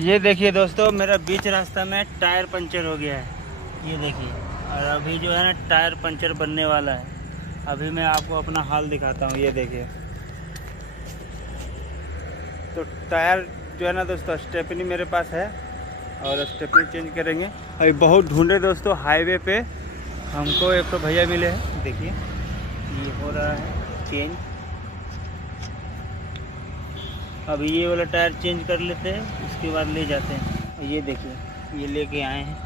ये देखिए दोस्तों, मेरा बीच रास्ता में टायर पंचर हो गया है। ये देखिए, और अभी जो है ना टायर पंचर बनने वाला है। अभी मैं आपको अपना हाल दिखाता हूँ। ये देखिए, तो टायर जो है ना दोस्तों, स्टेपनी मेरे पास है और स्टेपनी चेंज करेंगे। अभी बहुत ढूंढे दोस्तों, हाईवे पे हमको एक तो भैया मिले हैं। देखिए ये हो रहा है चेंज। अभी ये वाला टायर चेंज कर लेते हैं, उसके बाद ले जाते हैं। ये देखिए, ये लेके आए हैं।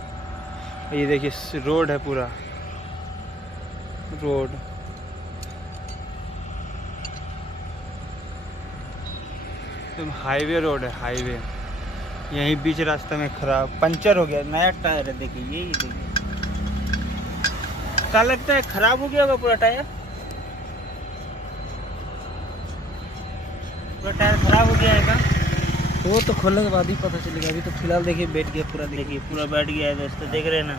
ये देखिए रोड है, पूरा रोड। एकदम हाईवे रोड है, हाईवे। यहीं बीच रास्ते में खराब पंचर हो गया। नया टायर है, देखिए ये देखिए। क्या लगता है खराब हो गया होगा पूरा टायर? पूरा टायर खराब हो गया है क्या? वो तो खोलने के बाद ही पता चलेगा। अभी तो फिलहाल देखिए बैठ गया पूरा। देखिए पूरा बैठ गया है दोस्तों, देख रहे हैं ना।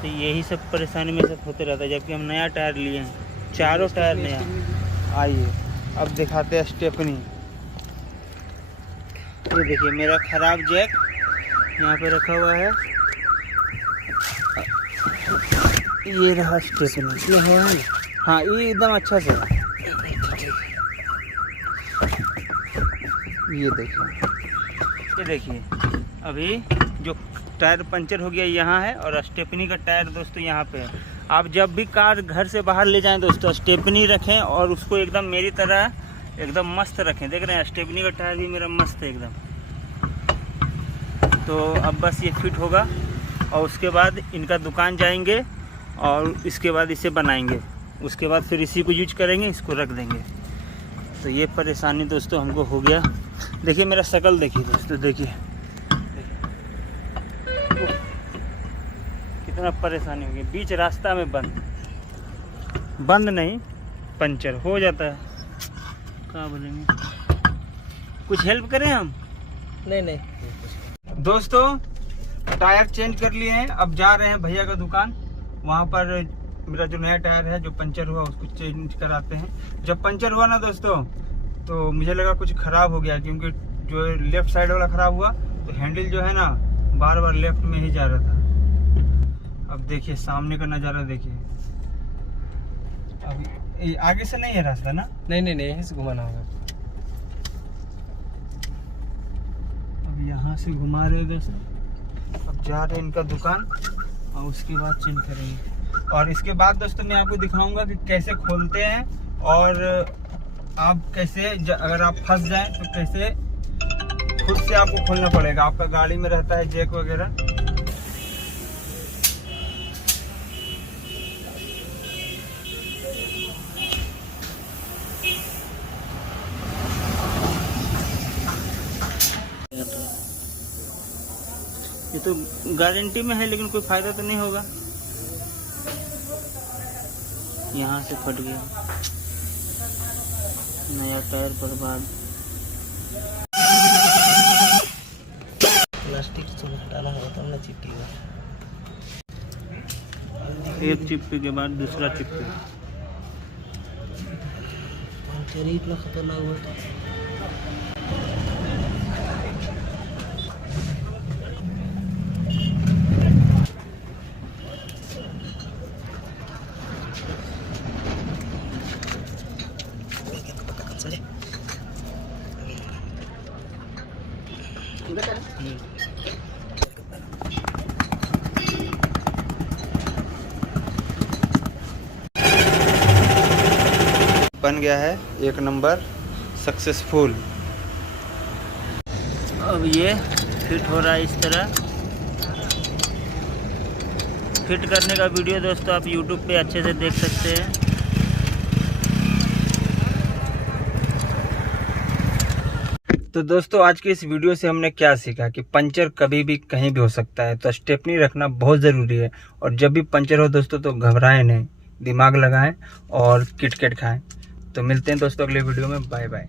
तो यही सब परेशानी में सब होते रहता है, जबकि हम नया टायर लिए हैं, चारों टायर नया। आइए अब दिखाते हैं स्टेपनी। ये देखिए मेरा खराब जैक यहाँ पे रखा हुआ है। ये रहा स्टेपनी। ये हवा है। हाँ, ये एकदम अच्छा से है। ये देखिए अभी जो टायर पंचर हो गया यहाँ है, और स्टेपनी का टायर दोस्तों यहाँ पे है। आप जब भी कार घर से बाहर ले जाएं दोस्तों, स्टेपनी रखें और उसको एकदम मेरी तरह एकदम मस्त रखें। देख रहे हैं स्टेपनी का टायर भी मेरा मस्त है एकदम। तो अब बस ये फिट होगा और उसके बाद इनका दुकान जाएंगे और इसके बाद इसे बनाएंगे। उसके बाद फिर इसी को यूज करेंगे, इसको रख देंगे। तो ये परेशानी दोस्तों हमको हो गया। देखिए मेरा शकल देखिए दोस्तों, देखिए कितना परेशानी हो गई। बीच रास्ता में बंद नहीं, पंचर हो जाता है। क्या बोलेंगे, कुछ हेल्प करें हम? नहीं दोस्तों टायर चेंज कर लिए हैं। अब जा रहे हैं भैया का दुकान, वहाँ पर मेरा जो नया टायर है जो पंचर हुआ उसको चेंज कराते हैं। जब पंचर हुआ ना दोस्तों, तो मुझे लगा कुछ ख़राब हो गया, क्योंकि जो लेफ़्ट साइड वाला ख़राब हुआ तो हैंडल जो है ना बार बार लेफ़्ट में ही जा रहा था। अब देखिए सामने का नज़ारा देखिए। अभी आगे से नहीं है रास्ता ना? नहीं यहीं से घुमाना होगा। अब यहाँ से घुमा रहे दोस्तों। अब जा रहे हैं इनका दुकान और उसके बाद चेंज करेंगे। और इसके बाद दोस्तों मैं आपको दिखाऊंगा कि कैसे खोलते हैं, और आप कैसे अगर आप फंस जाएं तो कैसे खुद से आपको खोलना पड़ेगा। आपका गाड़ी में रहता है जैक वगैरह। ये तो गारंटी में है, लेकिन कोई फायदा तो नहीं होगा। यहाँ से फट गया, नया टायर बर्बाद। प्लास्टिक से हटाना होगा तब ना चिपकेगा। एक चिपके के बाद दूसरा चिपके। पंचर इतना खतरनाक हुआ था। बन गया है एक नंबर सक्सेसफुल। अब ये फिट हो रहा है इस तरह। फिट करने का वीडियो दोस्तों आप YouTube पे अच्छे से देख सकते हैं। तो दोस्तों आज की इस वीडियो से हमने क्या सीखा कि पंचर कभी भी कहीं भी हो सकता है, तो स्टेपनी रखना बहुत ज़रूरी है। और जब भी पंचर हो दोस्तों तो घबराएं नहीं, दिमाग लगाएं और किटकैट खाएं। तो मिलते हैं दोस्तों अगले वीडियो में। Bye bye.